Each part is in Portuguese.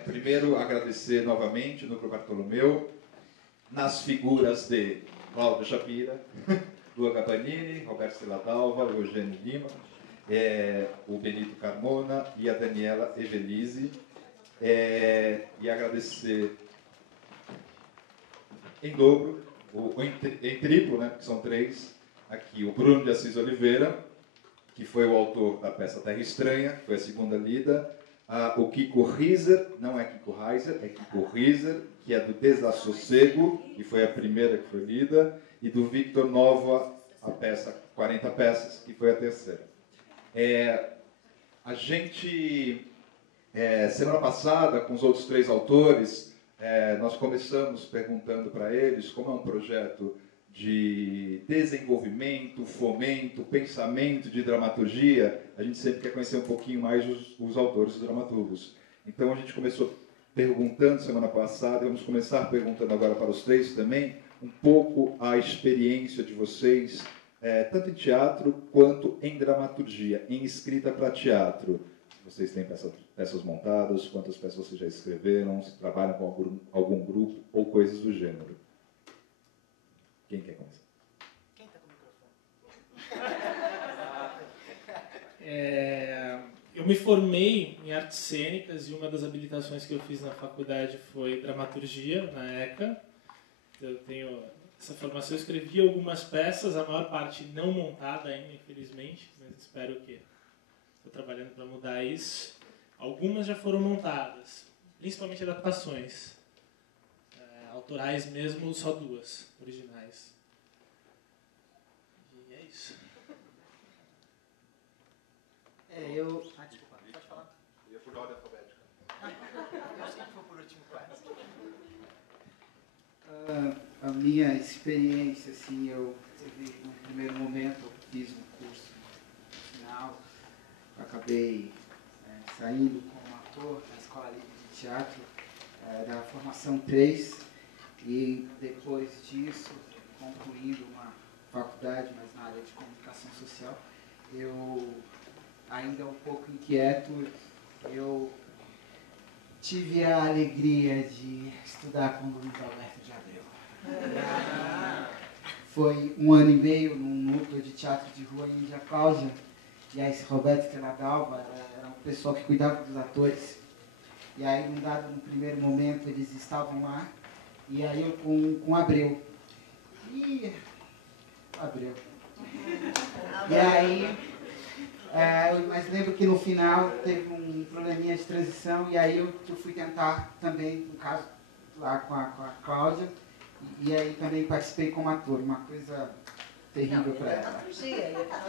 Primeiro, agradecer novamente o Núcleo Bartolomeu, nas figuras de Cláudio Shapira, Lua Gabanini, Roberto Celadalva, Eugênio Lima, o Benito Carmona e a Daniela Evelise. E agradecer em dobro, em triplo, né, que são três, aqui o Bruno de Assis Oliveira, que foi o autor da peça Terra Estranha, que foi a segunda lida, o Kiko Reiser, não é Kiko Reiser, é Kiko Reiser, que é do Desassossego, que foi a primeira que foi lida, e do Victor Nova, a peça 40 peças, que foi a terceira. A gente, semana passada, com os outros três autores, nós começamos perguntando para eles como é um projeto de desenvolvimento, fomento, pensamento de dramaturgia. A gente sempre quer conhecer um pouquinho mais os autores, os dramaturgos. Então a gente começou perguntando semana passada, e vamos começar perguntando agora para os três também, um pouco a experiência de vocês, tanto em teatro quanto em dramaturgia, em escrita para teatro. Vocês têm peças montadas, quantas peças vocês já escreveram, se trabalham com algum grupo ou coisas do gênero. Quem quer começar? Quem está com o microfone? Eu me formei em artes cênicas e uma das habilitações que eu fiz na faculdade foi dramaturgia, na ECA. Eu tenho essa formação, eu escrevi algumas peças, a maior parte não montada ainda, infelizmente, mas espero que estou trabalhando para mudar isso. Algumas já foram montadas, principalmente adaptações. Autorais mesmo, só duas, originais. E é isso. Desculpa, pode falar. Eu ia por ordem alfabética. Eu sempre vou por último, quase. A minha experiência, assim, eu no primeiro momento eu fiz um curso no final, eu acabei saindo como ator na Escola Livre de Teatro da formação 3, e depois disso, concluindo uma faculdade, mas na área de comunicação social, eu, ainda um pouco inquieto, eu tive a alegria de estudar com o Luiz Alberto de Abreu. Foi 1 ano e meio num núcleo de teatro de rua em Índia Cláudia, e aí esse Roberto Celadalva era um pessoal que cuidava dos atores. E aí, num primeiro momento, eles estavam lá, e aí eu com Abreu. Abreu. E aí, mas lembro que no final teve um probleminha de transição, e aí eu fui tentar também, no caso, lá com a Cláudia, e aí também participei como ator, uma coisa terrível para ela. E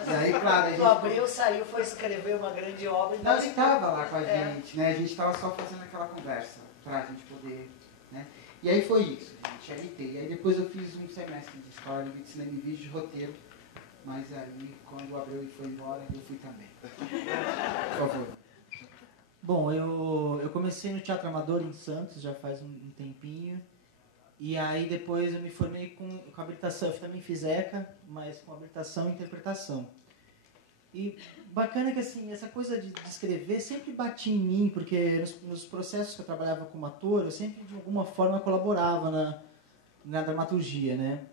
aí, claro, a gente... O Abreu saiu, foi escrever uma grande obra... Não, ele estava lá com a gente, né? A gente estava só fazendo aquela conversa, para a gente poder... né? E aí foi isso, gente, LT. E aí depois eu fiz um semestre de Escola de Cinema e Vídeo de roteiro, mas aí, quando o Abreu foi embora, eu fui também. Por favor. Bom, eu comecei no Teatro Amador em Santos, já faz um tempinho. E aí depois eu me formei com habilitação, eu também fiz ECA, mas com habilitação e interpretação. E bacana que assim, essa coisa de escrever sempre batia em mim, porque nos processos que eu trabalhava como ator, eu sempre de alguma forma colaborava na dramaturgia, né?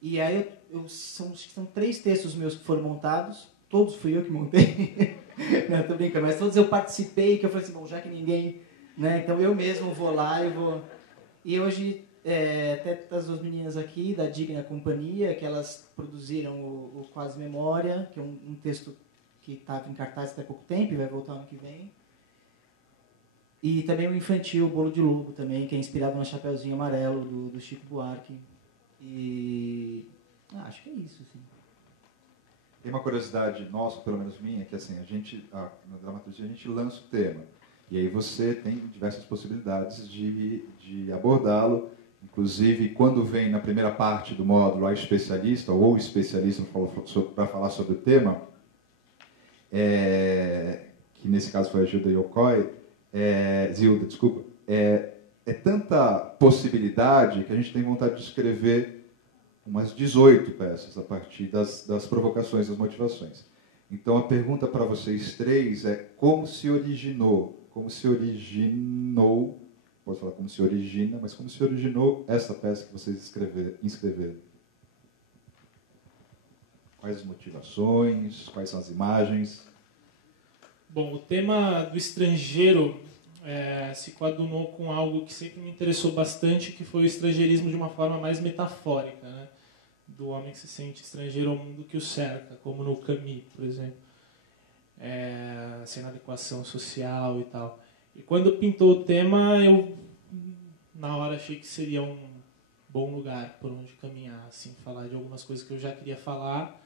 E aí são 3 textos meus que foram montados, todos fui eu que montei, não, tô brincando, mas todos eu participei, que eu falei assim, bom, já que ninguém, né, então eu mesmo vou lá e vou... E hoje, até as 2 meninas aqui, da Digna Companhia, que elas produziram o Quase Memória, que é um texto que estava em cartaz até pouco tempo e vai voltar ano que vem. E também o infantil, o Bolo de Lobo, também, que é inspirado no Chapeuzinho Amarelo, do Chico Buarque. E acho que é isso, assim. Tem uma curiosidade nossa, pelo menos minha, que assim, na dramaturgia a gente lança o tema. E aí você tem diversas possibilidades de abordá-lo. Inclusive, quando vem na primeira parte do módulo a especialista, ou o especialista para falar sobre o tema, que nesse caso foi a Zilda Yokoi, é tanta possibilidade que a gente tem vontade de escrever umas 18 peças a partir das provocações, das motivações. Então, a pergunta para vocês três é como se originou, como se originou, pode falar como se origina, mas como se originou essa peça que vocês escreveram? Quais as motivações, quais são as imagens? Bom, o tema do estrangeiro se coadunou com algo que sempre me interessou bastante, que foi o estrangeirismo de uma forma mais metafórica, né? Do homem que se sente estrangeiro ao mundo que o cerca, como no Camus, por exemplo. Sem adequação social e tal. E quando pintou o tema, eu na hora achei que seria um bom lugar por onde caminhar, assim, falar de algumas coisas que eu já queria falar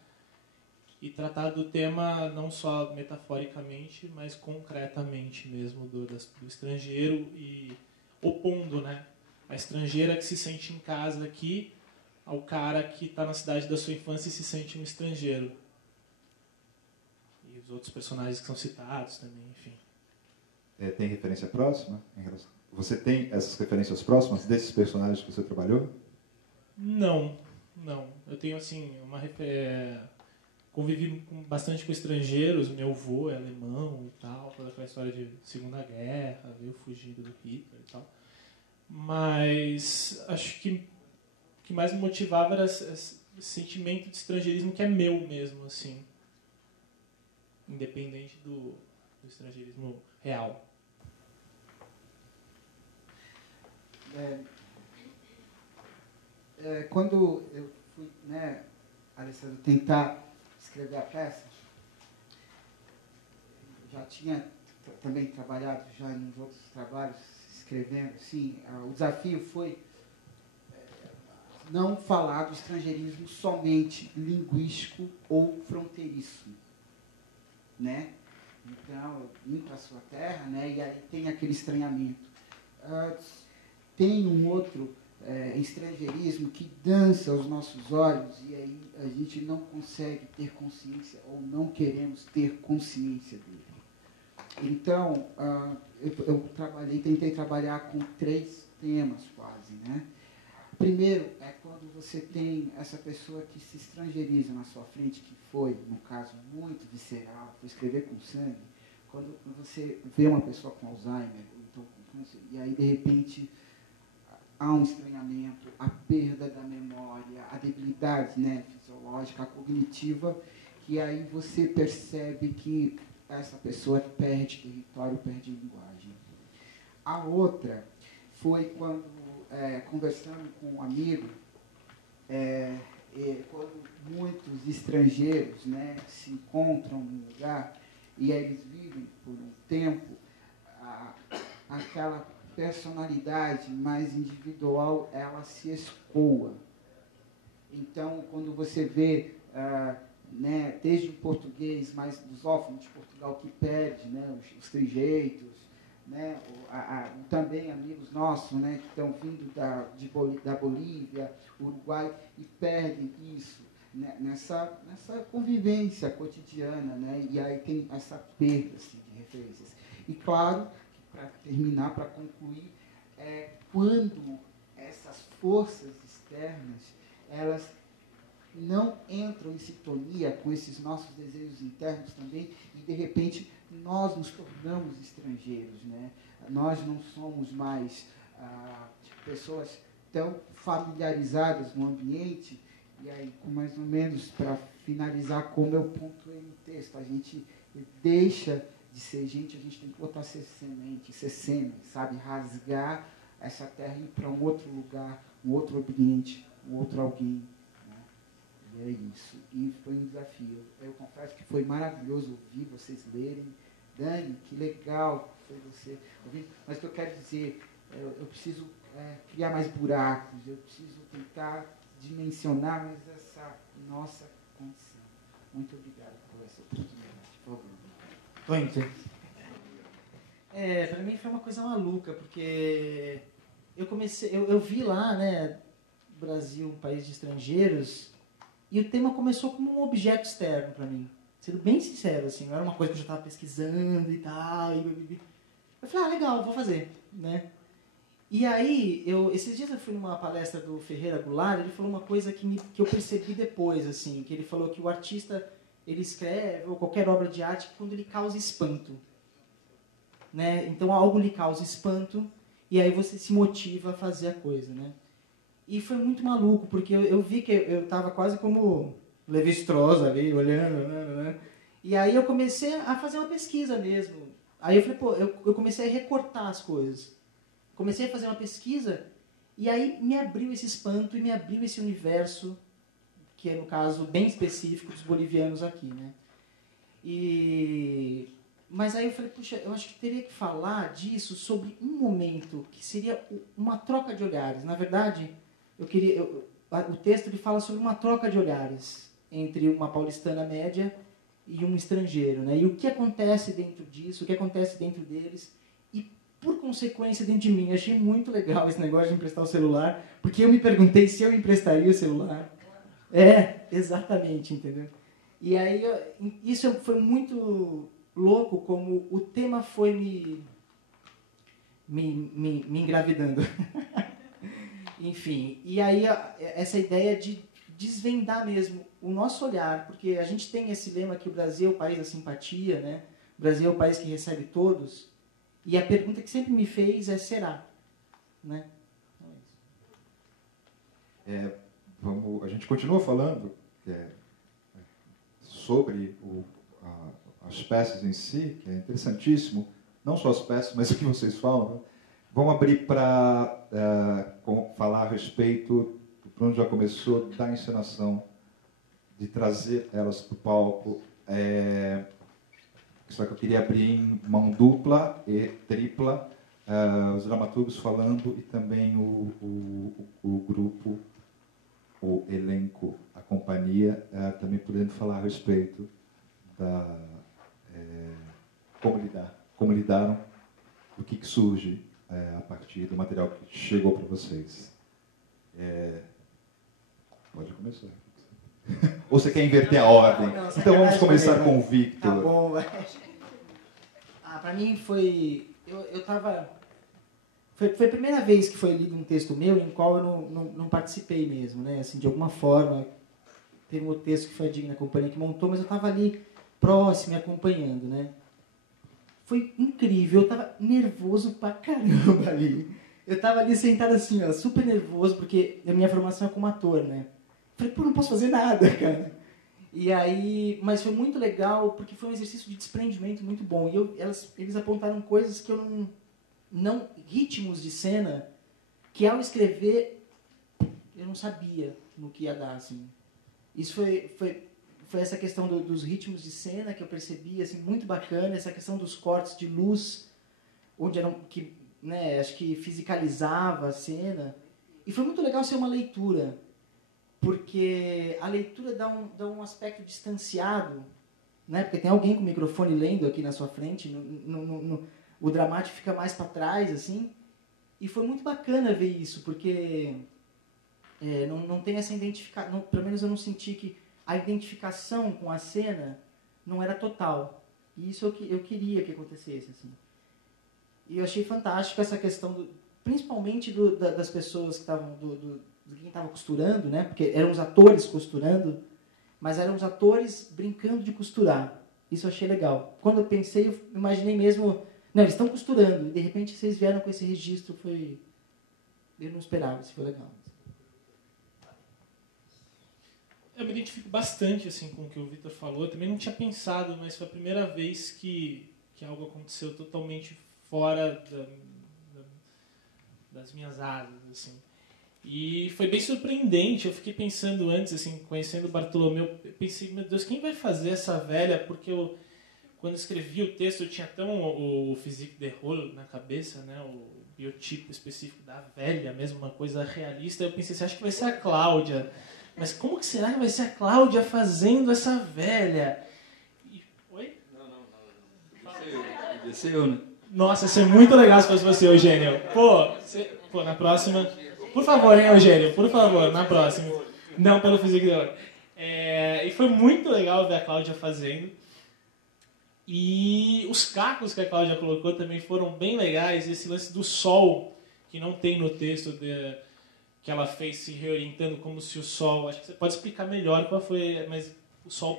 e tratar do tema não só metaforicamente, mas concretamente mesmo do estrangeiro, e opondo, né, a estrangeira que se sente em casa aqui ao cara que está na cidade da sua infância e se sente um estrangeiro. E os outros personagens que são citados também, enfim. Tem referência próxima? Você tem essas referências próximas desses personagens que você trabalhou? Não. Eu tenho, assim, convivi bastante com estrangeiros, meu avô é alemão e tal, toda aquela história de Segunda Guerra, veio fugindo do Hitler e tal. Mas acho que o que mais me motivava era esse sentimento de estrangeirismo que é meu mesmo, assim, independente do estrangeirismo real. Quando eu fui, né, Alessandro, tentar escrever a peça, já tinha também trabalhado já em outros trabalhos escrevendo, assim, o desafio foi não falar do estrangeirismo somente linguístico ou fronteiriço, né? Então, eu vim para a sua terra, né, e aí tem aquele estranhamento. Tem um outro estrangeirismo que dança aos nossos olhos e aí a gente não consegue ter consciência ou não queremos ter consciência dele. Então, eu tentei trabalhar com 3 temas quase, né? Primeiro é quando você tem essa pessoa que se estrangeiriza na sua frente, que foi, no caso, muito visceral, foi escrever com sangue, quando você vê uma pessoa com Alzheimer, então com câncer, e aí, de repente, há um estranhamento, a perda da memória, a debilidade, né, fisiológica, a cognitiva, que aí você percebe que essa pessoa perde território, perde linguagem. A outra foi quando, conversando com um amigo, quando muitos estrangeiros, né, se encontram num lugar e eles vivem por um tempo aquela personalidade mais individual, ela se escoa. Então, quando você vê, né, desde o português mais lusófono de Portugal que perde, né, os trejeitos, né, também amigos nossos, né, que estão vindo da Bolívia, Uruguai, e perdem isso, né, nessa convivência cotidiana, né, e aí tem essa perda assim, de referências. E claro, para terminar, para concluir, quando essas forças externas, elas não entram em sintonia com esses nossos desejos internos também, e de repente nós nos tornamos estrangeiros, né? Nós não somos mais pessoas tão familiarizadas no ambiente, e aí, mais ou menos, para finalizar, como eu pontuei no texto, a gente deixa de ser gente, a gente tem que botar ser semente, ser sêmen, sabe? Rasgar essa terra e ir para um outro lugar, um outro ambiente, um outro alguém. E é isso. E foi um desafio. Eu confesso que foi maravilhoso ouvir vocês lerem. Dani, que legal foi você ouvir. Mas o que eu quero dizer, eu preciso criar mais buracos, eu preciso tentar dimensionar mais essa nossa condição. Muito obrigado por essa oportunidade. Por favor. Para mim foi uma coisa maluca, porque eu vi lá, né, Brasil, um país de estrangeiros, e o tema começou como um objeto externo para mim. Sendo bem sincero, assim, não era uma coisa que eu já estava pesquisando e tal. Eu falei, legal, vou fazer, né? E aí, esses dias eu fui numa palestra do Ferreira Goulart, ele falou uma coisa que eu percebi depois, assim, que ele falou que o artista, ele escreve, ou qualquer obra de arte, quando ele causa espanto. né? Então algo lhe causa espanto e aí você se motiva a fazer a coisa, né? E foi muito maluco, porque eu vi que eu estava quase como Levi-Strauss ali, olhando, né? E aí eu comecei a fazer uma pesquisa mesmo. Aí eu falei, pô, eu comecei a recortar as coisas. Comecei a fazer uma pesquisa e aí me abriu esse espanto e me abriu esse universo, que é, no caso, bem específico dos bolivianos aqui, né? Mas aí eu falei, puxa, eu acho que teria que falar disso sobre um momento que seria uma troca de olhares. Na verdade, o texto ele fala sobre uma troca de olhares entre uma paulistana média e um estrangeiro, né? E o que acontece dentro disso, o que acontece dentro deles, e por consequência dentro de mim. Eu achei muito legal esse negócio de emprestar o celular, porque eu me perguntei se eu emprestaria o celular. Exatamente, entendeu? E aí, isso foi muito louco, como o tema foi me engravidando. Enfim, e aí essa ideia de desvendar mesmo o nosso olhar, porque a gente tem esse lema que o Brasil é o país da simpatia, né? O Brasil é o país que recebe todos, e a pergunta que sempre me fez é, será? Né? A gente continua falando sobre as peças em si, que é interessantíssimo, não só as peças, mas o que vocês falam, né? Vamos abrir para falar a respeito, o Bruno já começou, da encenação, de trazer elas para o palco. Só que eu queria abrir em mão dupla e tripla, os dramaturgos falando e também o grupo, o elenco, a companhia, também podendo falar a respeito da como lidaram, o que surge a partir do material que chegou para vocês. Pode começar. Ou você quer inverter a ordem? Não, então vamos começar com o Victor. Tá bom. Para mim foi... Eu tava... Foi a primeira vez que foi lido um texto meu em qual eu não participei mesmo, né? Assim, de alguma forma, teve um texto que foi a Digna Companhia que montou, mas eu estava ali próximo, acompanhando, né? Foi incrível, eu estava nervoso pra caramba ali. Eu estava ali sentado assim, ó, super nervoso, porque a minha formação é como ator, né? Falei, pô, não posso fazer nada, cara. E aí, mas foi muito legal, porque foi um exercício de desprendimento muito bom. E eles apontaram coisas que eu não ritmos de cena que ao escrever eu não sabia no que ia dar, assim. Isso foi essa questão dos ritmos de cena que eu percebi, assim, muito bacana, essa questão dos cortes de luz, onde acho que fisicalizava a cena. E foi muito legal ser uma leitura, porque a leitura dá um aspecto distanciado, né? Porque tem alguém com o microfone lendo aqui na sua frente, o dramático fica mais para trás, assim. E foi muito bacana ver isso, porque não tem essa identificação, pelo menos eu não senti que a identificação com a cena não era total. E isso eu queria que acontecesse, assim. E eu achei fantástico essa questão, principalmente das pessoas que estavam, de quem estava costurando, né? Porque eram os atores costurando, mas eram os atores brincando de costurar. Isso eu achei legal. Quando eu pensei, eu imaginei mesmo... Não, eles estão costurando. E de repente vocês vieram com esse registro. Eu não esperava, isso foi legal. Eu me identifico bastante assim, com o que o Victor falou. Eu também não tinha pensado, mas foi a primeira vez que algo aconteceu totalmente fora das minhas asas. Assim. E foi bem surpreendente. Eu fiquei pensando antes, assim, conhecendo o Bartolomeu, eu pensei, meu Deus, quem vai fazer essa velha? Porque quando escrevi o texto, eu tinha tão o physique de rôle na cabeça, né? O biotipo específico da velha, mesmo uma coisa realista. Eu pensei, você acha que vai ser a Cláudia? Mas como que será que vai ser a Cláudia fazendo essa velha? Oi? Ia ser eu, né? Nossa, ia ser muito legal se fosse você, Eugênio. Pô, na próxima... Por favor, hein, Eugênio? Por favor, na próxima. Não pelo physique de rôle. E foi muito legal ver a Cláudia fazendo. E os cacos que a Cláudia colocou também foram bem legais. Esse lance do sol, que não tem no texto que ela fez se reorientando como se o sol... Acho que você pode explicar melhor qual foi... Mas o sol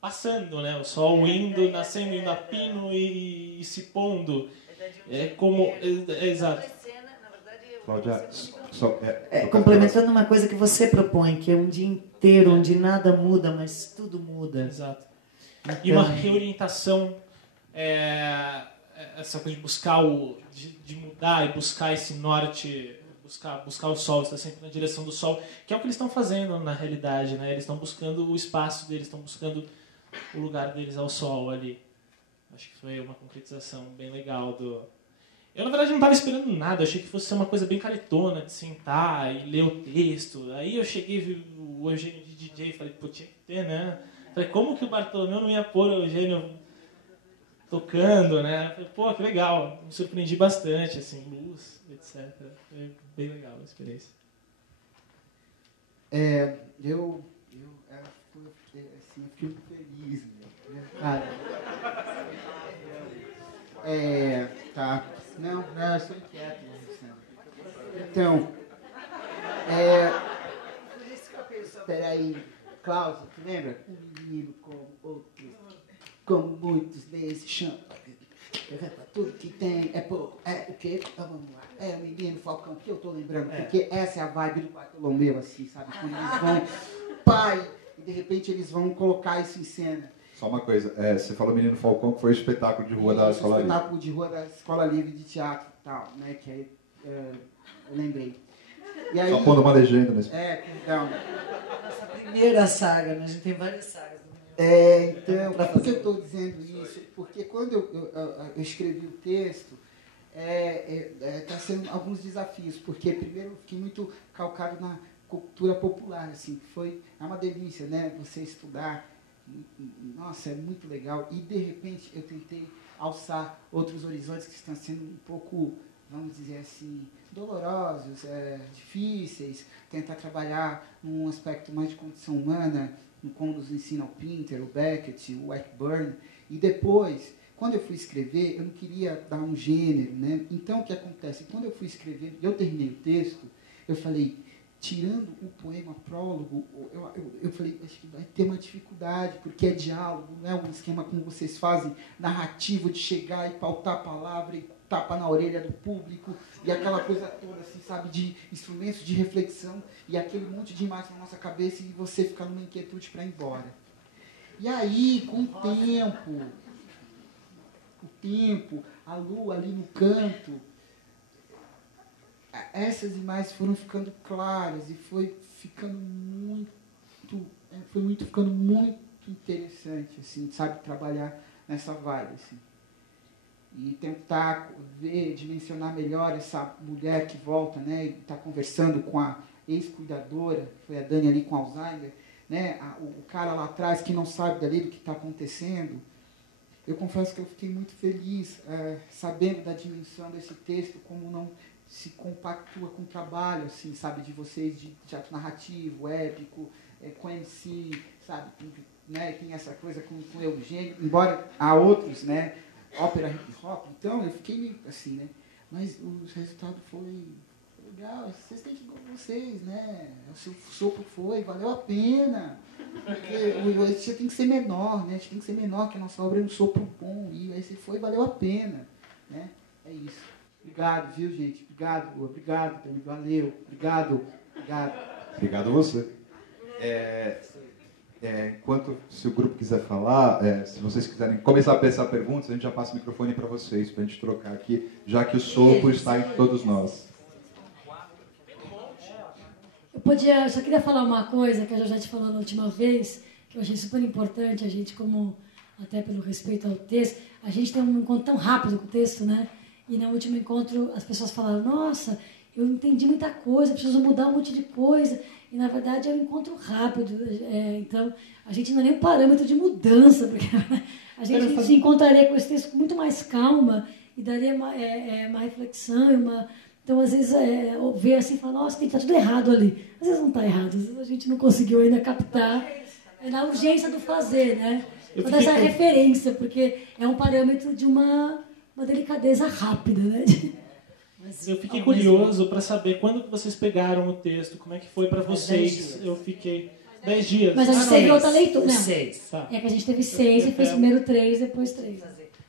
passando, né? O sol indo, nascendo, indo a pino e se pondo. É como... Exato. Cláudia, complementando uma coisa que você propõe, que é um dia inteiro onde nada muda, mas tudo muda. Exato. Então, E uma reorientação, essa coisa de buscar de mudar e buscar esse norte, buscar o sol, estar sempre na direção do sol, que é o que eles estão fazendo na realidade, né? Eles estão buscando o espaço deles, estão buscando o lugar deles ao sol ali. Acho que foi uma concretização bem legal do... Eu, na verdade, não estava esperando nada. Eu achei que fosse ser uma coisa bem caretona, de sentar e ler o texto. Aí eu cheguei, vi o Eugênio de DJ e falei, pô, tinha que ter, né? Falei, como que o Bartolomeu não ia pôr o Eugênio tocando, né? Falei, pô, que legal. Me surpreendi bastante, assim, luz, etc. Foi bem legal a experiência. Eu fiquei muito feliz, né? Cara, tá. Não, eu sou inquieto, então, peraí, Cláudio, tu lembra? Um menino como outros, como muitos nesse chão, tudo que tem o quê? Vamos lá, é o menino Falcão, que eu tô lembrando, porque essa é a vibe do Bartolomeu, assim, sabe? Quando eles vão, pai, e de repente eles vão colocar isso em cena. Só uma coisa, você falou Menino Falcão, que foi o espetáculo de rua da Escola Livre. O espetáculo de rua da Escola Livre de Teatro e tal, né, que aí eu lembrei. E aí, só pondo uma legenda nesse... então... Essa primeira saga, né? A gente tem várias sagas. Então, por que eu estou dizendo isso? Porque quando eu escrevi o texto, está sendo alguns desafios, porque primeiro eu fiquei muito calcado na cultura popular, assim, é uma delícia, né, você estudar. Nossa, é muito legal. E, de repente, eu tentei alçar outros horizontes que estão sendo um pouco, vamos dizer assim, dolorosos, difíceis. Tentar trabalhar num aspecto mais de condição humana, como nos ensina o Pinter, o Beckett, o Wakeburn. E depois, quando eu fui escrever, eu não queria dar um gênero, né? Então, o que acontece? Quando eu fui escrever, eu terminei o texto, eu falei... Tirando o poema prólogo, eu falei, acho que vai ter uma dificuldade, porque é diálogo, não é um esquema como vocês fazem, narrativo de chegar e pautar a palavra e tapa na orelha do público, e aquela coisa toda, assim, sabe, de instrumentos de reflexão, e aquele monte de imagens na nossa cabeça, e você ficar numa inquietude para ir embora. E aí, com o tempo, a lua ali no canto, essas imagens foram ficando claras e foi ficando muito interessante, assim, sabe, trabalhar nessa vibe, assim. E tentar dimensionar melhor essa mulher que volta, né, e está conversando com a ex-cuidadora, foi a Dani ali com Alzheimer, né, o cara lá atrás que não sabe dali do que está acontecendo. Eu confesso que eu fiquei muito feliz sabendo da dimensão desse texto, como não se compactua com o trabalho, assim, sabe, de vocês, de teatro narrativo, épico, com MC, sabe, né, tem essa coisa com o Eugênio, embora há outros, né, ópera hip hop, então eu fiquei meio assim, né, mas o resultado foi legal, vocês têm que ir com vocês, né, o seu sopro valeu a pena, porque você tem que ser menor, né, a gente tem que ser menor, que a nossa obra é um sopro bom, e esse valeu a pena, né, é isso. Obrigado, viu, gente? Obrigado, Dani. Valeu. Obrigado. Obrigado a você. Se o grupo quiser falar, se vocês quiserem começar a pensar perguntas, a gente já passa o microfone para vocês, para a gente trocar aqui, já que o sopro está em todos nós. Eu só queria falar uma coisa que a Jojete falou na última vez, que eu achei super importante, a gente, como até pelo respeito ao texto, a gente tem um encontro tão rápido com o texto, né? E no último encontro as pessoas falaram, nossa, eu entendi muita coisa, preciso mudar um monte de coisa. E na verdade é um encontro rápido. Então a gente não é nem um parâmetro de mudança, porque a gente se encontraria com esse texto com muito mais calma e daria uma reflexão. Então às vezes ver assim e falar, nossa, está tudo errado ali. Às vezes não está errado, às vezes a gente não conseguiu ainda captar na urgência do fazer, né? Toda essa referência, porque é um parâmetro de uma delicadeza rápida, né? Mas eu fiquei curioso para saber quando que vocês pegaram o texto, como é que foi para vocês. Eu fiquei... 10 dias. Mas a gente teve outra leitura. Não. 6. Tá. É que a gente teve 6 e fez primeiro 3, depois 3.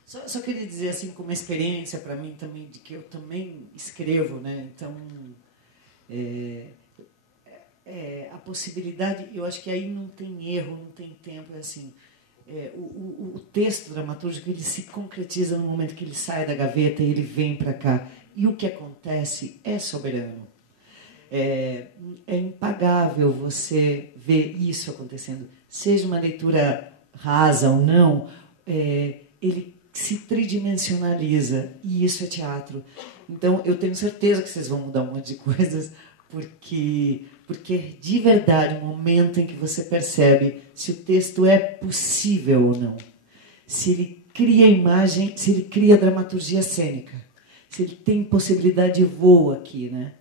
Só queria dizer, assim, como experiência para mim também, de que eu também escrevo, né? Então, a possibilidade, eu acho que aí não tem erro, não tem tempo, é assim, o texto dramatúrgico, ele se concretiza no momento que ele sai da gaveta e ele vem para cá. E o que acontece é soberano. É impagável você ver isso acontecendo. Seja uma leitura rasa ou não, ele se tridimensionaliza, e isso é teatro. Então, eu tenho certeza que vocês vão mudar um monte de coisas, porque de verdade, o momento em que você percebe se o texto é possível ou não, se ele cria imagem, se ele cria dramaturgia cênica, se ele tem possibilidade de voo aqui, né?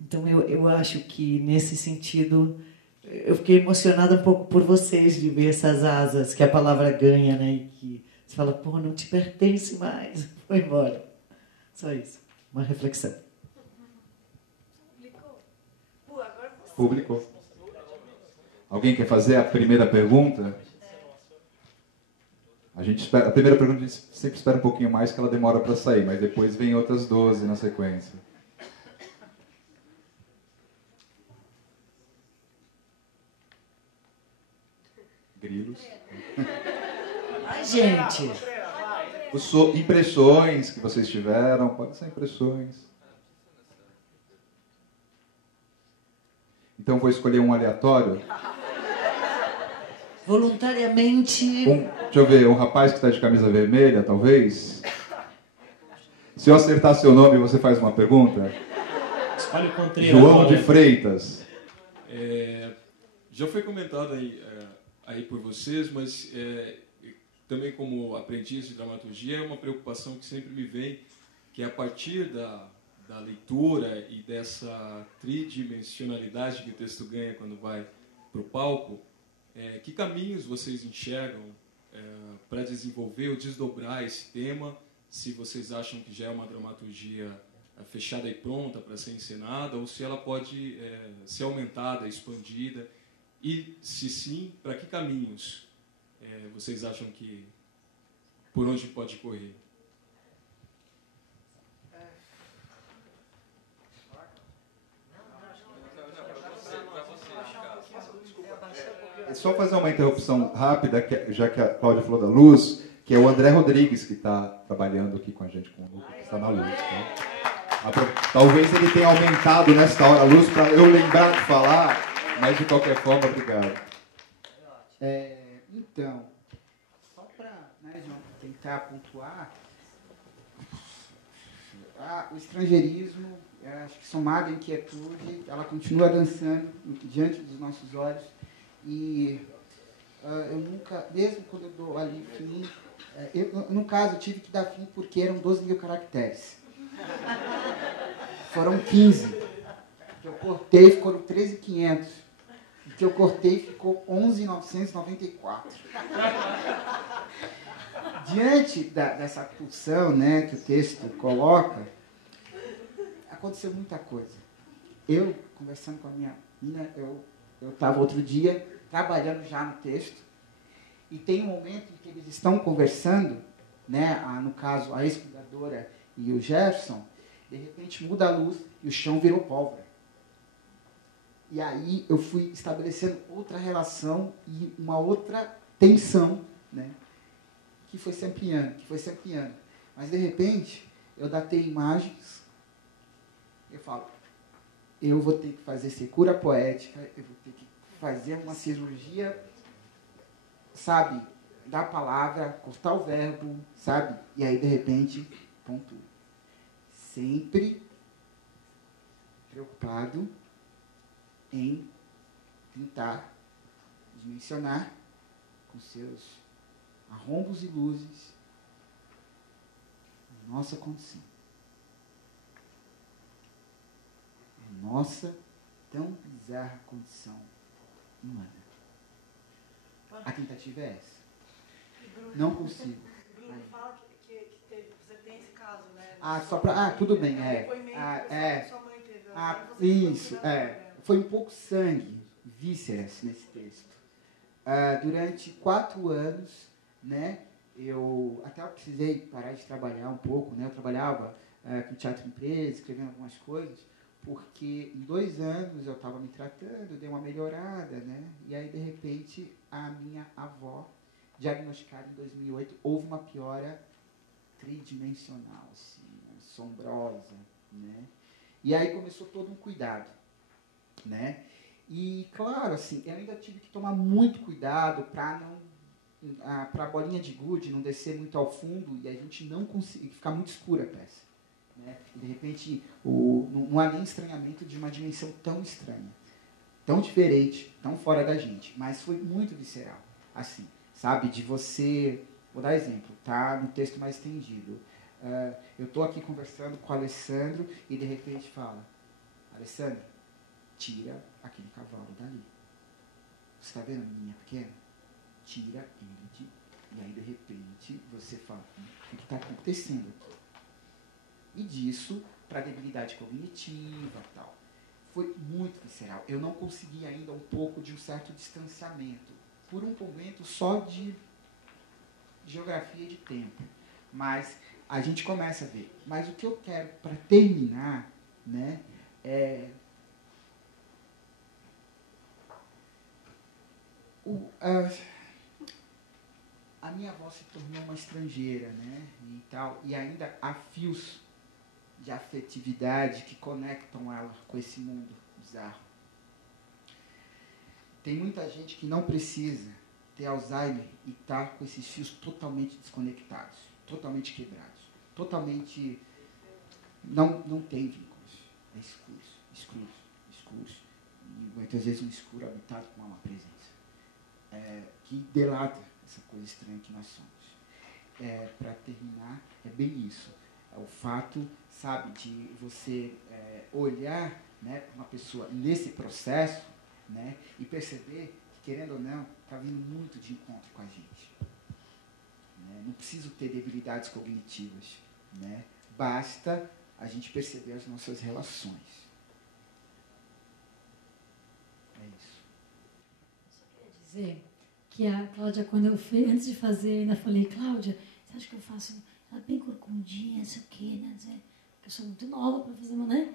Então, eu acho que, nesse sentido, eu fiquei emocionada um pouco por vocês, de ver essas asas que a palavra ganha, né? E que você fala, pô, não te pertence mais, foi embora. Só isso, uma reflexão. Publicou. Alguém quer fazer a primeira pergunta? A primeira pergunta a gente sempre espera um pouquinho mais, que ela demora para sair, mas depois vem outras 12 na sequência. Grilos. Ai, gente! Impressões que vocês tiveram, podem ser impressões. Então vou escolher um aleatório. Voluntariamente. Deixa eu ver, um rapaz que está de camisa vermelha, talvez. Se eu acertar seu nome, você faz uma pergunta? Escolhe o Contreira. João de Freitas. Já foi comentado aí por vocês, mas também como aprendiz de dramaturgia, é uma preocupação que sempre me vem, que é a partir da leitura e dessa tridimensionalidade que o texto ganha quando vai para o palco, que caminhos vocês enxergam para desenvolver ou desdobrar esse tema, se vocês acham que já é uma dramaturgia fechada e pronta para ser encenada, ou se ela pode ser aumentada, expandida, e se sim, para que caminhos vocês acham que por onde pode correr? É só fazer uma interrupção rápida, já que a Cláudia falou da luz, que é o André Rodrigues que está trabalhando aqui com a gente, com o Lucas, que está na luz. Tá? Talvez ele tenha aumentado nesta hora a luz para eu lembrar de falar, mas de qualquer forma, obrigado. Então, só para, João, tentar pontuar, o estrangeirismo, acho que somado à inquietude, ela continua dançando diante dos nossos olhos. E eu nunca, mesmo quando eu dou ali fim, no caso eu tive que dar fim porque eram 12 mil caracteres. Foram 15. O que eu cortei ficou 13.500. O que eu cortei ficou 11.994. Diante dessa pulsão, né, que o texto coloca, aconteceu muita coisa. Eu, conversando com a minha menina, eu estava outro dia trabalhando já no texto, e tem um momento em que eles estão conversando, né, no caso, a ex-cuidadora e o Jefferson, de repente muda a luz e o chão virou pólvora. E aí eu fui estabelecendo outra relação e uma outra tensão, né, que foi se ampliando. Mas, de repente, eu datei imagens, eu falo, eu vou ter que fazer secura poética, eu vou ter que fazer uma cirurgia, sabe, da palavra, cortar o verbo, sabe? E aí, de repente, pontua. Sempre preocupado em tentar dimensionar com seus arrombos e luzes a nossa condição. A nossa tão bizarra condição humana. A tentativa é essa. Não consigo. Bruno fala que você tem esse caso, né? Só para... tudo bem, Sua mãe teve, isso, foi um pouco sangue vísceras nesse texto. Durante 4 anos, né, eu até precisei parar de trabalhar um pouco, né? Eu trabalhava com teatro empresa, escrevendo algumas coisas, porque em 2 anos eu estava me tratando, dei uma melhorada, né? E aí, de repente, a minha avó, diagnosticada em 2008, houve uma piora tridimensional, assim, assombrosa, né? E aí começou todo um cuidado, né? E, claro, assim, eu ainda tive que tomar muito cuidado para a bolinha de gude não descer muito ao fundo e a gente não conseguir ficar muito escura a peça, né? E, de repente, não há nem estranhamento de uma dimensão tão estranha, tão diferente, tão fora da gente, mas foi muito visceral, assim, sabe? De você, vou dar exemplo, tá? No texto mais estendido. Eu estou aqui conversando com o Alessandro e, de repente, fala: Alessandro, tira aquele cavalo dali. Você está vendo a menininha pequena? Tira ele. E aí, de repente, você fala: o que está acontecendo aqui? E disso para debilidade cognitiva e tal. Foi muito visceral. Eu não consegui ainda um pouco de um certo distanciamento. Por um momento só de geografia e de tempo. Mas a gente começa a ver. Mas o que eu quero para terminar, né, a minha avó se tornou uma estrangeira, né, e tal, e ainda há fios de afetividade que conectam ela com esse mundo bizarro. Tem muita gente que não precisa ter Alzheimer e está com esses fios totalmente desconectados, totalmente quebrados, totalmente... Não tem vínculos. É escuros. E muitas vezes um escuro habitado com uma presença. Que delata essa coisa estranha que nós somos. Para terminar, é bem isso. É o fato, sabe, de você olhar, né, para uma pessoa nesse processo, né, e perceber que, querendo ou não, está vindo muito de encontro com a gente. Né? Não preciso ter debilidades cognitivas. Né? Basta a gente perceber as nossas relações. É isso. Só queria dizer que a Cláudia, quando eu fiz, antes de fazer, ainda falei: Cláudia, você acha que eu faço ela bem corcundinha, não sei o quê, né? Porque eu sou muito nova para fazer uma, né?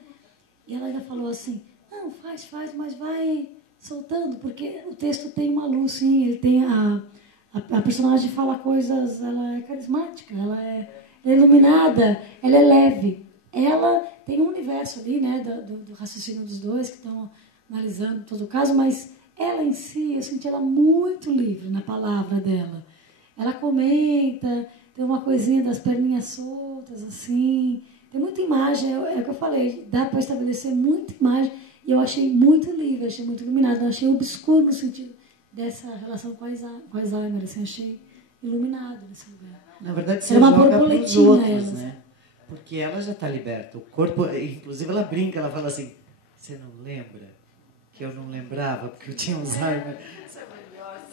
E ela ainda falou assim: não, faz, mas vai soltando, porque o texto tem uma luz, sim, ele tem a personagem fala coisas, ela é carismática, ela é iluminada, ela é leve. Ela tem um universo ali, né, do raciocínio dos dois, que estão analisando todo o caso, mas ela em si, eu senti ela muito livre na palavra dela. Ela comenta, tem uma coisinha das perninhas soltas, assim, tem muita imagem, é o que eu falei, dá para estabelecer muita imagem, e eu achei muito livre, achei muito iluminado, eu achei obscuro no sentido dessa relação com Alzheimer, assim, achei iluminado nesse lugar. Na verdade, você era uma joga para os borboletinha outros, ela, né? Porque ela já está liberta. O corpo, inclusive, ela brinca, ela fala assim: você não lembra que eu não lembrava porque eu tinha Alzheimer? Essa é melhor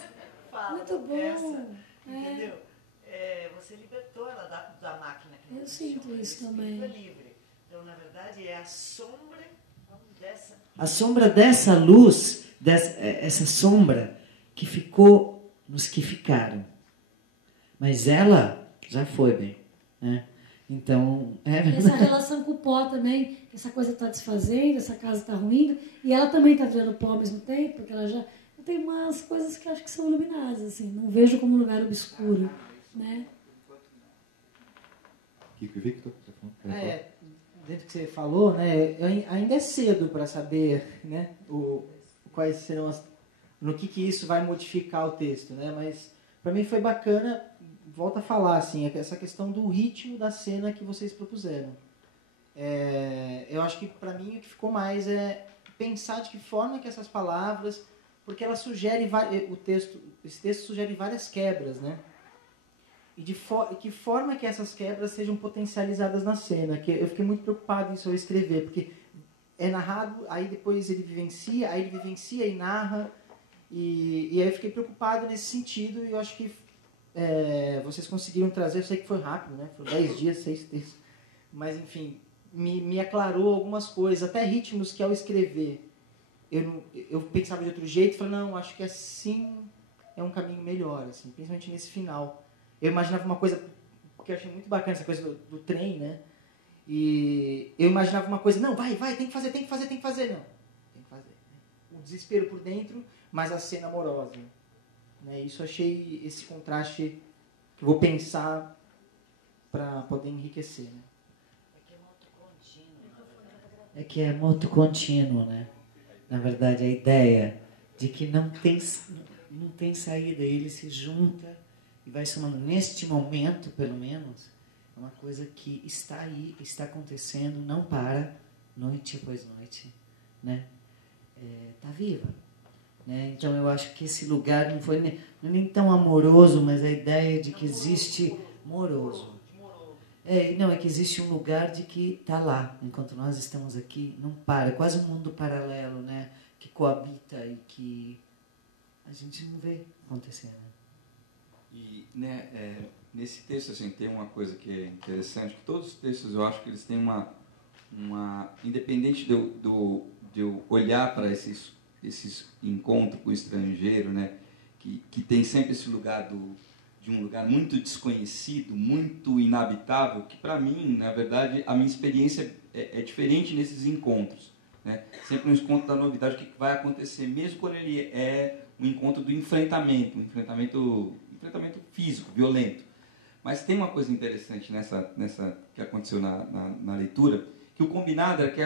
fala. Muito bom. Essa, entendeu? Você libertou ela da máquina. Que eu sinto isso também. É livre. Então, na verdade, é a sombra dessa... A sombra dessa luz, essa sombra que ficou nos que ficaram. Mas ela já foi bem, né? Então, essa relação com o pó também, essa coisa está desfazendo, essa casa está ruindo, e ela também está virando pó ao mesmo tempo, porque ela já tem umas coisas que eu acho que são iluminadas, assim, não vejo como um lugar obscuro, né? Kiko e Victor, você falou? Dentro do que você falou, né, ainda é cedo para saber, né, quais serão no que isso vai modificar o texto, né? Mas para mim foi bacana. Volto a falar, assim, essa questão do ritmo da cena que vocês propuseram. Eu acho que, para mim, o que ficou mais é pensar de que forma que essas palavras... Porque ela sugere... Esse texto sugere várias quebras, né? E que forma que essas quebras sejam potencializadas na cena. Que eu fiquei muito preocupado nisso ao escrever, porque é narrado, aí depois ele vivencia e narra. E aí eu fiquei preocupado nesse sentido, e eu acho que vocês conseguiram trazer, eu sei que foi rápido, né? Foram 10 dias, 6 textos, mas enfim, me aclarou algumas coisas, até ritmos que ao escrever eu pensava de outro jeito e falei, não, acho que assim é um caminho melhor, assim, principalmente nesse final. Eu imaginava uma coisa, porque eu achei muito bacana essa coisa do trem, né? E eu imaginava uma coisa, não, vai, tem que fazer, não, tem que fazer. O desespero por dentro, mas a cena amorosa. Né? Isso eu achei esse contraste que eu vou pensar para poder enriquecer. Né? É que é muito contínuo, né? Na verdade, a ideia de que não tem saída, ele se junta e vai somando. Neste momento, pelo menos, é uma coisa que está aí, está acontecendo, não para, noite após noite, né? Tá viva. Né? Então, eu acho que esse lugar não foi nem tão amoroso, mas a ideia de que existe moroso. Não, é que existe um lugar de que está lá, enquanto nós estamos aqui, não para, é quase um mundo paralelo, né? Que coabita e que a gente não vê acontecer. Né? E nesse texto assim, tem uma coisa que é interessante, que todos os textos eu acho que eles têm uma independente de eu olhar para esses encontros com o estrangeiro, né? Que tem sempre esse lugar de um lugar muito desconhecido, muito inabitável, que para mim, na verdade, a minha experiência é diferente nesses encontros. Né? Sempre um encontro da novidade, o que vai acontecer, mesmo quando ele é um encontro do enfrentamento, um enfrentamento físico, violento. Mas tem uma coisa interessante nessa que aconteceu na leitura, que o combinado era que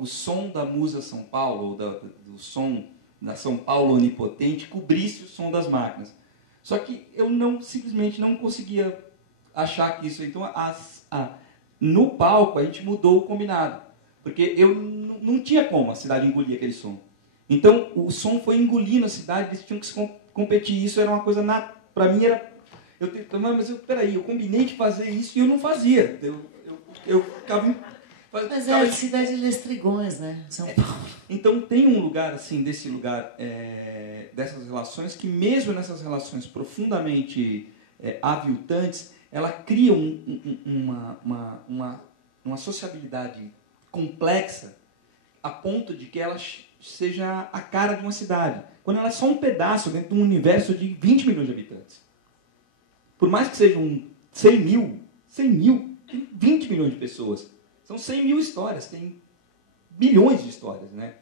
o som da Musa São Paulo, ou do som da São Paulo onipotente, cobrisse o som das máquinas. Só que eu simplesmente não conseguia achar que isso... Então, no palco, a gente mudou o combinado. Porque eu não tinha como a cidade engolir aquele som. Então, o som foi engolindo a cidade, eles tinham que se competir. Isso era uma coisa... Para mim, era... Peraí, eu combinei de fazer isso e eu não fazia. Eu ficava... Mas é a cidade de Lestrigões, né? São Paulo. Então tem um lugar, assim, desse lugar, dessas relações, que mesmo nessas relações profundamente aviltantes, ela cria uma sociabilidade complexa a ponto de que ela seja a cara de uma cidade. Quando ela é só um pedaço dentro de um universo de 20 milhões de habitantes. Por mais que sejam 100 mil, tem 20 milhões de pessoas. São 100 mil histórias, tem bilhões de histórias, né?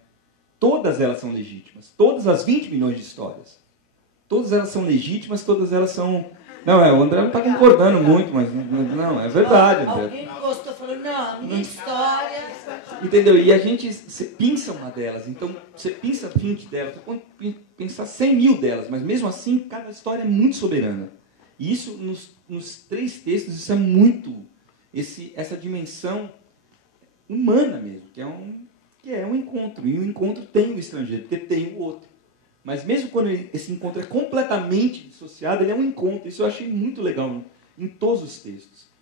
Todas elas são legítimas. Todas as 20 milhões de histórias. Todas elas são legítimas, todas elas são... Não, o André não está concordando muito, mas não, é verdade, André. Alguém gostou, falou, não, a minha história... Entendeu? E a gente pinça uma delas, então você pinça 20 delas, você pode pensar 100 mil delas, mas mesmo assim, cada história é muito soberana. E isso, nos 3 textos, isso é muito... essa dimensão humana mesmo, que é um encontro. E o encontro tem o estrangeiro, porque tem o outro. Mas mesmo quando esse encontro é completamente dissociado, ele é um encontro. Isso eu achei muito legal em todos os textos.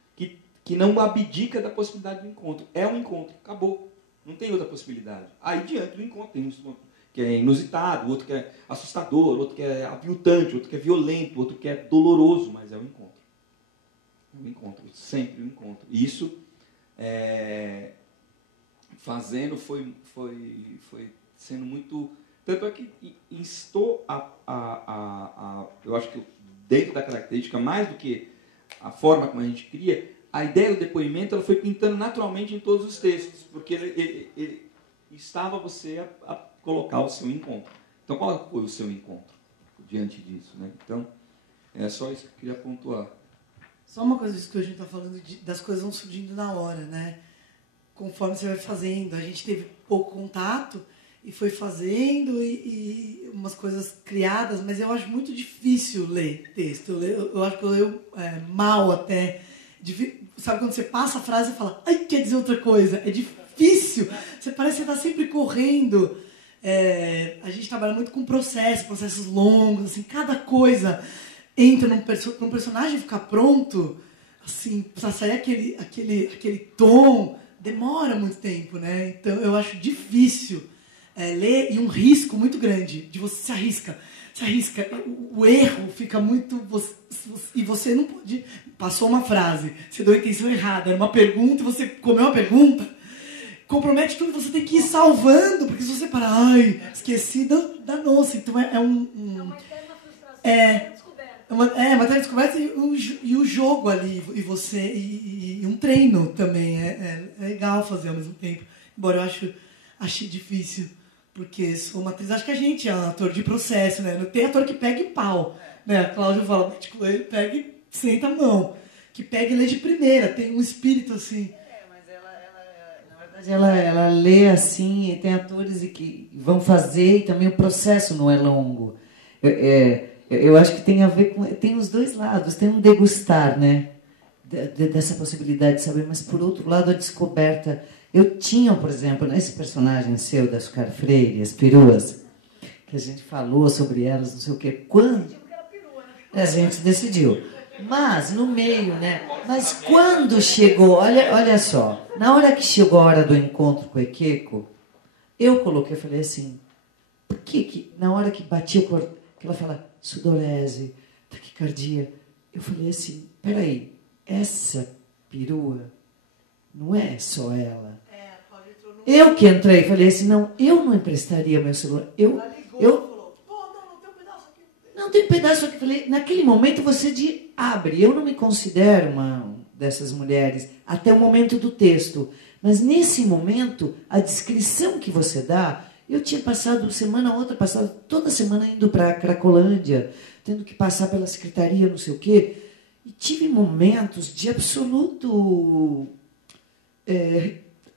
Que não abdica da possibilidade do encontro. É um encontro, acabou. Não tem outra possibilidade. Aí diante do encontro tem um que é inusitado, outro que é assustador, outro que é aviltante, outro que é violento, outro que é doloroso, mas é um encontro. É um encontro, sempre um encontro. E isso... fazendo foi sendo muito... Tanto é que instou eu acho que dentro da característica, mais do que a forma como a gente cria, a ideia do depoimento ela foi pintando naturalmente em todos os textos, porque ele estava você a colocar o seu encontro. Então, qual foi o seu encontro diante disso? Né? Então, é só isso que eu queria pontuar. Só uma coisa disso que a gente está falando, das coisas vão surgindo na hora, né? Conforme você vai fazendo, a gente teve pouco contato e foi fazendo e umas coisas criadas, mas eu acho muito difícil ler texto. Eu acho que eu leio mal até. Sabe quando você passa a frase e fala, ai, quer dizer outra coisa? É difícil. Você parece que você está sempre correndo. A gente trabalha muito com processos longos, assim, cada coisa entra num personagem ficar pronto, assim, para sair aquele tom. Demora muito tempo, né? Então, eu acho difícil ler e um risco muito grande de você se arrisca, o erro fica muito... E você não pode... Passou uma frase, você deu a intenção errada, era uma pergunta e você comeu a pergunta. compromete tudo, você tem que ir salvando, porque se você parar, ai, esqueci, danou-se. Então é uma matéria descoberta e o jogo ali, e você, e um treino também, é legal fazer ao mesmo tempo. Embora eu achei difícil, porque sou uma atriz, acho que a gente é um ator de processo, né? Não tem ator que pega e pau, né? A Cláudia fala, tipo, ele pega e senta a mão, que pega e lê de primeira, tem um espírito assim. Mas ela lê assim, e tem atores que vão fazer, e também o processo não é longo. Eu acho que tem a ver com... Tem os dois lados, tem um degustar, né? Dessa possibilidade de saber, mas por outro lado a descoberta... Eu tinha, por exemplo, nesse personagem seu, da Oscar Freire, as peruas, que a gente falou sobre elas, não sei o quê, quando... A gente decidiu. Mas, no meio, né? Mas quando chegou... Olha só, na hora que chegou a hora do encontro com o Ekeko, eu falei assim, por que na hora que batia o corpo, que ela fala, sudorese, taquicardia, eu falei assim, peraí, essa perua não é só ela. Eu que entrei, falei assim, não, eu não emprestaria meu celular. Não tem pedaço aqui. Falei, naquele momento você abre. Eu não me considero uma dessas mulheres até o momento do texto. Mas nesse momento, a descrição que você dá, eu tinha passado toda semana indo para a Cracolândia, tendo que passar pela secretaria, não sei o quê, e tive momentos de absoluto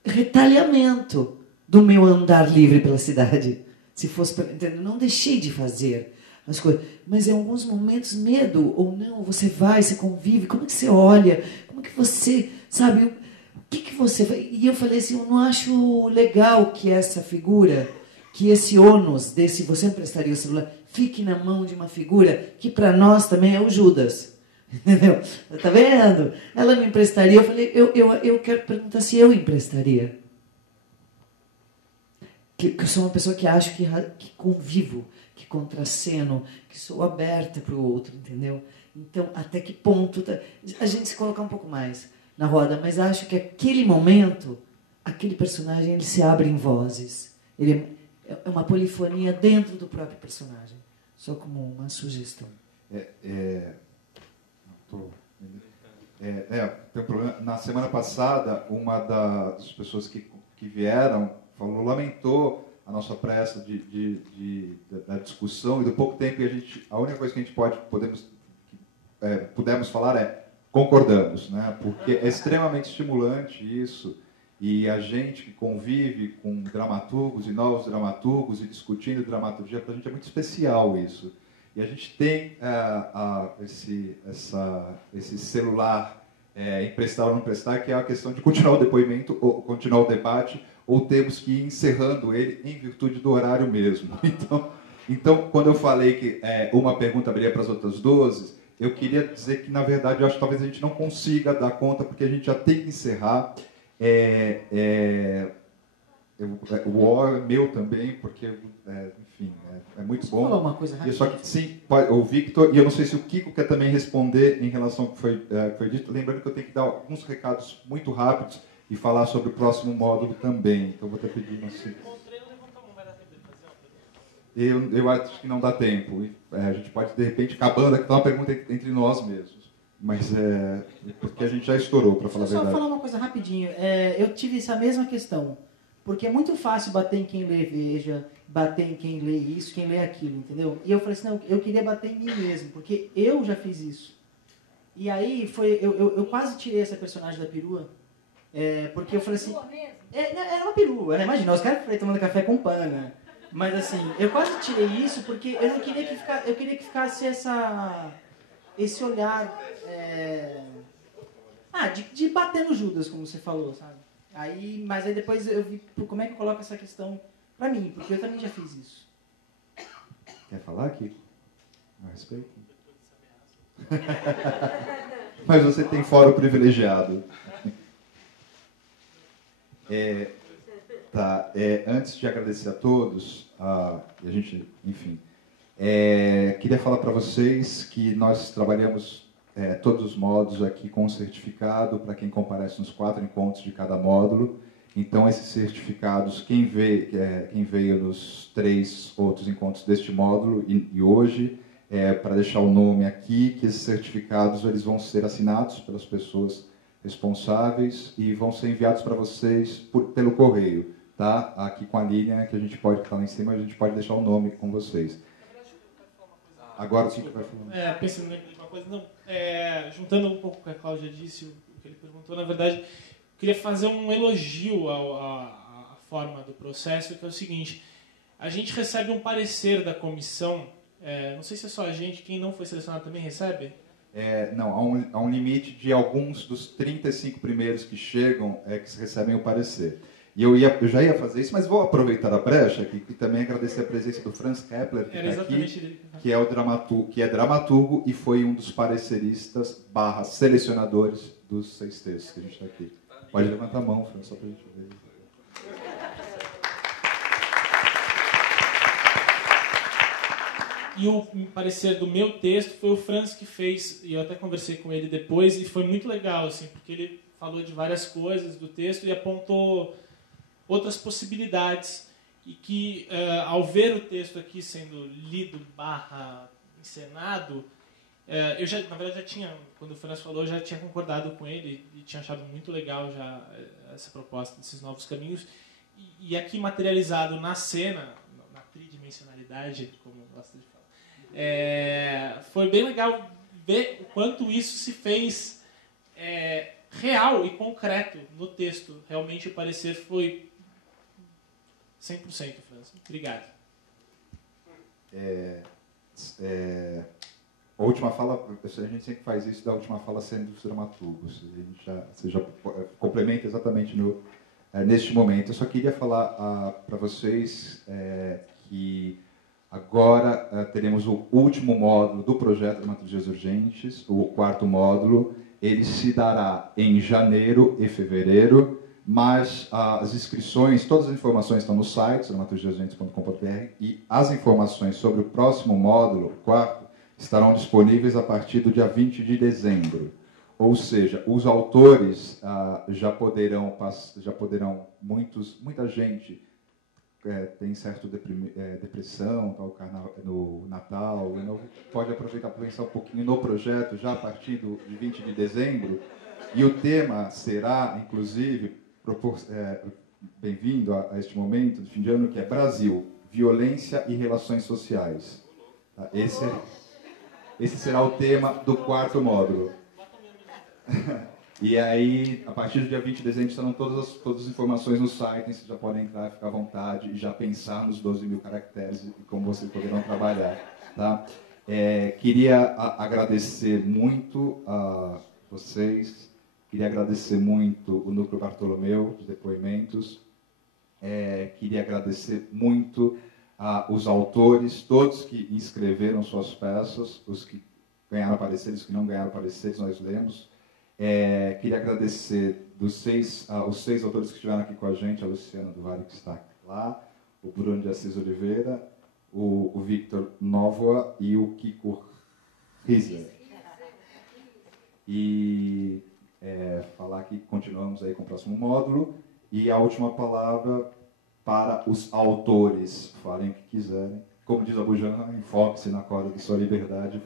retalhamento do meu andar livre pela cidade. Se fosse para entender, não deixei de fazer as coisas, mas em alguns momentos medo ou não, você vai, você convive, como é que você olha, como é que você, sabe, o que você vai... E eu falei assim, eu não acho legal que essa figura, que esse ônus desse você emprestaria o celular, fique na mão de uma figura que para nós também é o Judas. Entendeu? Tá vendo? Ela me emprestaria. Eu falei, eu quero perguntar se eu emprestaria. Que eu sou uma pessoa que acho que convivo, que contraceno, que sou aberta para o outro, entendeu? Então, até que ponto... A gente se colocar um pouco mais na roda, mas acho que aquele momento, aquele personagem, ele se abre em vozes. Ele é uma polifonia dentro do próprio personagem. Só como uma sugestão. Tem um problema. Na semana passada, uma das pessoas que vieram lamentou a nossa pressa da discussão e do pouco tempo que a única coisa que a gente pudemos falar é concordamos, né? Porque é extremamente estimulante isso, e a gente que convive com dramaturgos e novos dramaturgos e discutindo dramaturgia, para a gente é muito especial isso. E a gente tem esse celular emprestar ou não emprestar, que é a questão de continuar o depoimento, ou continuar o debate, ou temos que ir encerrando ele em virtude do horário mesmo. Então quando eu falei que uma pergunta abriria para as outras 12, eu queria dizer que, na verdade, eu acho que talvez a gente não consiga dar conta, porque a gente já tem que encerrar. O ó é meu também, porque... enfim, é muito bom. Falar uma coisa rápida. Só que, sim, o Victor, e eu não sei se o Kiko quer também responder em relação ao que foi dito, lembrando que eu tenho que dar alguns recados muito rápidos e falar sobre o próximo módulo também. Então, vou até pedir uma eu acho que não dá tempo. A gente pode, de repente, acabando aqui, dar uma pergunta entre nós mesmos. Mas porque a gente já estourou, para falar a verdade. Só falar uma coisa rapidinho. Eu tive essa mesma questão. Porque é muito fácil bater em quem lê Veja, bater em quem lê isso, quem lê aquilo, entendeu? E eu falei assim, não, eu queria bater em mim mesmo, porque eu já fiz isso. E aí, eu quase tirei essa personagem da perua, porque eu falei assim... Era uma perua, né? Imagina, os caras tomando café com pana. Mas assim, eu quase tirei isso porque eu não queria eu queria que ficasse esse olhar de bater no Judas, como você falou, sabe? Mas aí depois eu vi como é que eu coloco essa questão pra mim, porque eu também já fiz isso. Quer falar, Kiko? A respeito? Mas você tem fórum privilegiado. Antes de agradecer a todos, a gente, enfim, queria falar para vocês que nós trabalhamos todos os módulos aqui com certificado para quem comparece nos 4 encontros de cada módulo. Então, esses certificados, quem veio nos 3 outros encontros deste módulo e hoje, para deixar o nome aqui, que esses certificados eles vão ser assinados pelas pessoas responsáveis e vão ser enviados para vocês pelo correio, tá? Aqui com a linha que a gente pode estar lá em cima, a gente pode deixar o nome com vocês. Agora o que vai falar? Pensando numa coisa, não, juntando um pouco o que a Cláudia disse, o que ele perguntou, na verdade, eu queria fazer um elogio à forma do processo, que é o seguinte: a gente recebe um parecer da comissão, não sei se é só a gente, quem não foi selecionado também recebe? Não, há um limite de alguns dos 35 primeiros que chegam que recebem o parecer. E eu já ia fazer isso, mas vou aproveitar a brecha aqui e também agradecer a presença do Franz Kepler, que está aqui, que é dramaturgo e foi um dos pareceristas / selecionadores dos 6 textos que a gente está aqui. Pode levantar a mão, Franz, só para a gente ver. E o parecer do meu texto foi o Franz que fez, e eu até conversei com ele depois, e foi muito legal, assim, porque ele falou de várias coisas do texto e apontou outras possibilidades, e que, ao ver o texto aqui sendo lido / encenado, na verdade, já tinha, quando o Franz falou, já tinha concordado com ele e tinha achado muito legal já essa proposta desses novos caminhos, e aqui materializado na cena, na tridimensionalidade, como gosta de falar, foi bem legal ver o quanto isso se fez real e concreto no texto. Realmente o parecer foi 100%, Franz. Obrigado. A última fala, a gente sempre faz isso da última fala sendo dos dramaturgos. Você já complementa exatamente neste momento. Eu só queria falar para vocês que agora teremos o último módulo do projeto Dramaturgias Urgentes, o 4º módulo. Ele se dará em janeiro e fevereiro, mas as inscrições, todas as informações estão no site, dramaturgiasurgentes.com.br, e as informações sobre o próximo módulo, o 4º, estarão disponíveis a partir do dia 20 de dezembro. Ou seja, os autores já poderão muita gente tem certa depressão no Natal, pode aproveitar para pensar um pouquinho no projeto já a partir de 20 de dezembro, e o tema será, inclusive, bem-vindo a este momento de fim de ano, que é Brasil, Violência e Relações Sociais. Esse será o tema do 4º módulo. E aí, a partir do dia 20 de dezembro, estarão todas as informações no site, vocês já podem entrar, ficar à vontade e já pensar nos 12.000 caracteres e como vocês poderão trabalhar. Tá? Queria agradecer muito a vocês, queria agradecer muito o Núcleo Bartolomeu, os depoimentos, queria agradecer muito os autores, todos que inscreveram suas peças, os que ganharam pareceres, os que não ganharam pareceres, nós lemos. Queria agradecer os 6 autores que estiveram aqui com a gente, a Luciana do Vale, que está lá, o Bruno de Assis Oliveira, o Victor Novoa e o Kiko Riesler. E falar que continuamos aí com o próximo módulo, e a última palavra para os autores. Falem o que quiserem. Como diz a Bujan, enfoque-se na corda de sua liberdade.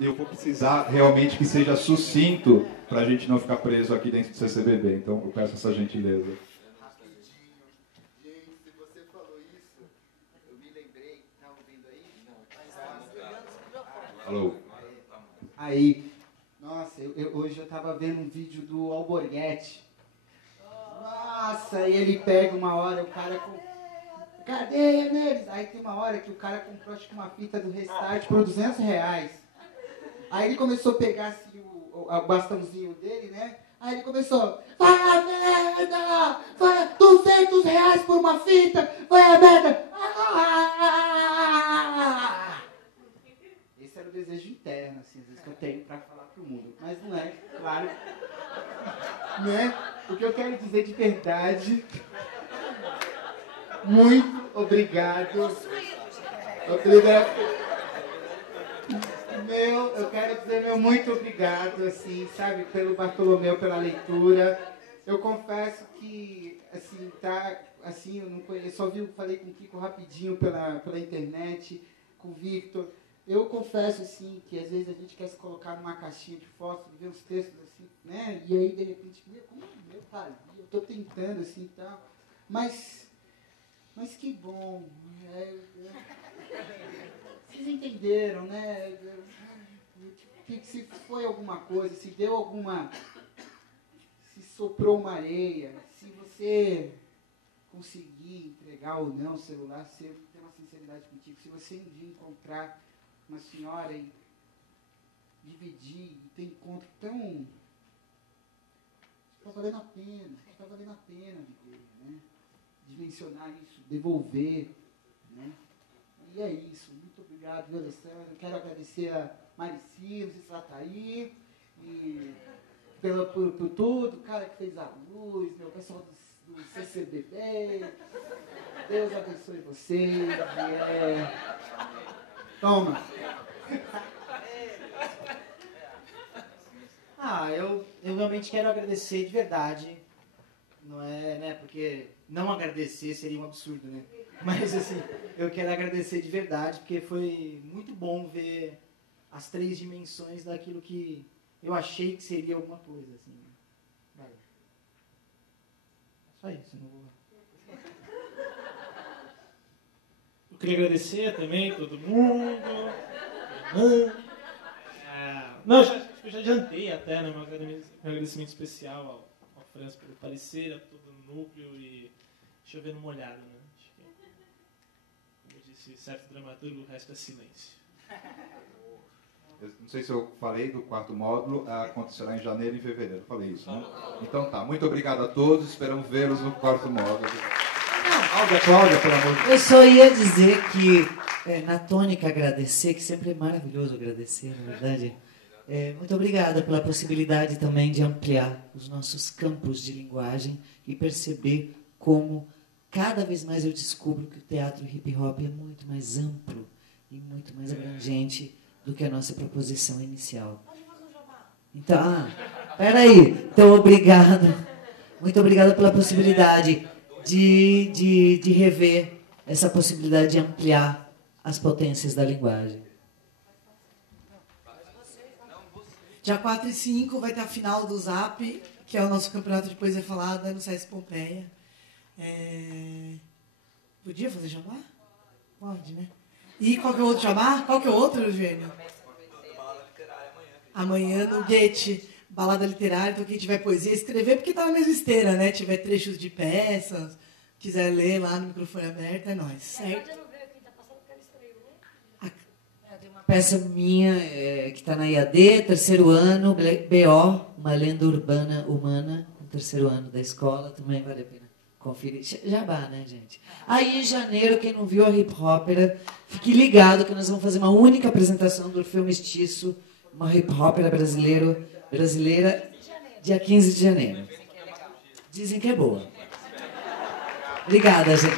Eu vou precisar realmente que seja sucinto para a gente não ficar preso aqui dentro do CCBB. Então, eu peço essa gentileza. Rapidinho. Gente, se você falou isso, eu me lembrei. Tá ouvindo aí? Não. Alô? Aí. Nossa, hoje eu estava vendo um vídeo do Alborguete. Nossa, e ele pega uma hora, o cara com... Cadeia neles! Aí tem uma hora que o cara comprou, acho que uma fita do Restart por R$200. Aí ele começou a pegar assim, o bastãozinho dele, né? Aí ele começou, vai a merda! Vai R$200 por uma fita! Vai a merda! Esse era o desejo interno, assim, às vezes que eu tenho pra falar pro mundo. Mas não é, claro. Né? O que eu quero dizer de verdade... Muito obrigado. Obrigado. Eu quero dizer meu muito obrigado, assim, sabe, pelo Bartolomeu, pela leitura. Eu confesso que, assim, tá, assim, eu não conheço, falei com o Kiko rapidinho pela internet, com o Victor. Eu confesso, assim, que às vezes a gente quer se colocar numa caixinha de fósforo, ver os textos, assim, né? E aí, de repente, meu pai, eu tô tentando, assim, e tal. Mas que bom. Vocês entenderam, né? Que se foi alguma coisa, se deu alguma... Se soprou uma areia, se você conseguir entregar ou não o celular, se eu ter uma sinceridade contigo, se você um dia encontrar uma senhora e dividir e ter encontro tão... Está valendo a pena viver, né? Dimensionar isso, devolver, né? E é isso. Muito obrigado, viu, Alessandro? Quero agradecer a Marici, não sei se ela está aí, e por tudo, o cara que fez a luz, meu pessoal do CCBB. Deus abençoe vocês. Toma. Eu realmente quero agradecer de verdade. Não é, né? Porque não agradecer seria um absurdo, né? Mas, assim, eu quero agradecer de verdade, porque foi muito bom ver as 3 dimensões daquilo que eu achei que seria alguma coisa, assim. Valeu. Só isso, não vou... Eu queria agradecer também todo mundo. Não, eu já adiantei até, né? Meu agradecimento especial ao Franz pelo parecer, a todo o núcleo e chovendo molhado, né? Acho que, como disse certo dramaturgo, o resto é silêncio. Eu não sei se eu falei do 4º módulo, acontecerá em janeiro e fevereiro. Falei isso, né? Então tá, muito obrigado a todos, esperamos vê-los no 4º módulo. Cláudia, pelo amor de Deus. Eu só ia dizer que, na tônica, agradecer, que sempre é maravilhoso agradecer, na verdade. Muito obrigada pela possibilidade também de ampliar os nossos campos de linguagem e perceber como cada vez mais eu descubro que o teatro hip-hop é muito mais amplo e muito mais abrangente do que a nossa proposição inicial. Então, peraí. Então, obrigado. Muito obrigada pela possibilidade de rever essa possibilidade de ampliar as potências da linguagem. Dia 4 e 5 vai ter a final do Zap, que é o nosso campeonato de poesia falada no SESC Pompeia. Podia fazer jabá? Pode, né? E qual que é o outro jabá? Qual que é o outro, Eugênio? Amanhã no Goethe, balada literária. Então quem tiver poesia, escrever, porque tá na mesma esteira, né? Tiver trechos de peças, quiser ler lá no microfone aberto, é nóis, certo? Peça minha que está na IAD, 3º ano, BO, uma lenda urbana humana, no 3º ano da escola, também vale a pena conferir. Jabá, né, gente? Aí, em janeiro, quem não viu a Hip Hopera, fique ligado que nós vamos fazer uma única apresentação do Orfeu Mestiço, uma Hip Hopera brasileira, dia 15 de janeiro. Dizem que é boa. Obrigada, gente.